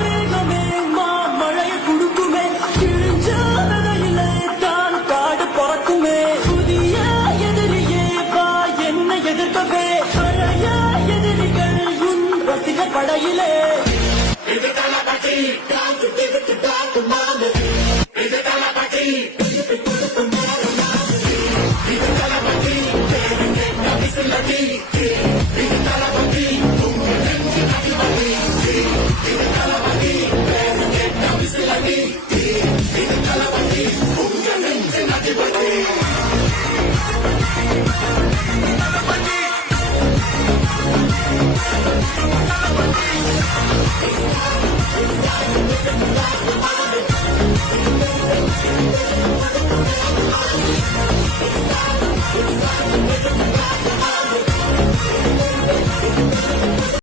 மேகமே மழையை குடுக்குமே, கிழிஞ்ச விதையிலே தான் காடு பறக்குமே. புதிய எதிரியே வா என்னை எதிர்க்கவே, பழைய எதிரிகள் உன் ரசிகர் படையிலே. இது தளபதி, டாக்கு மாறு. இது தளபதி, இது தளபதி, விசிலடி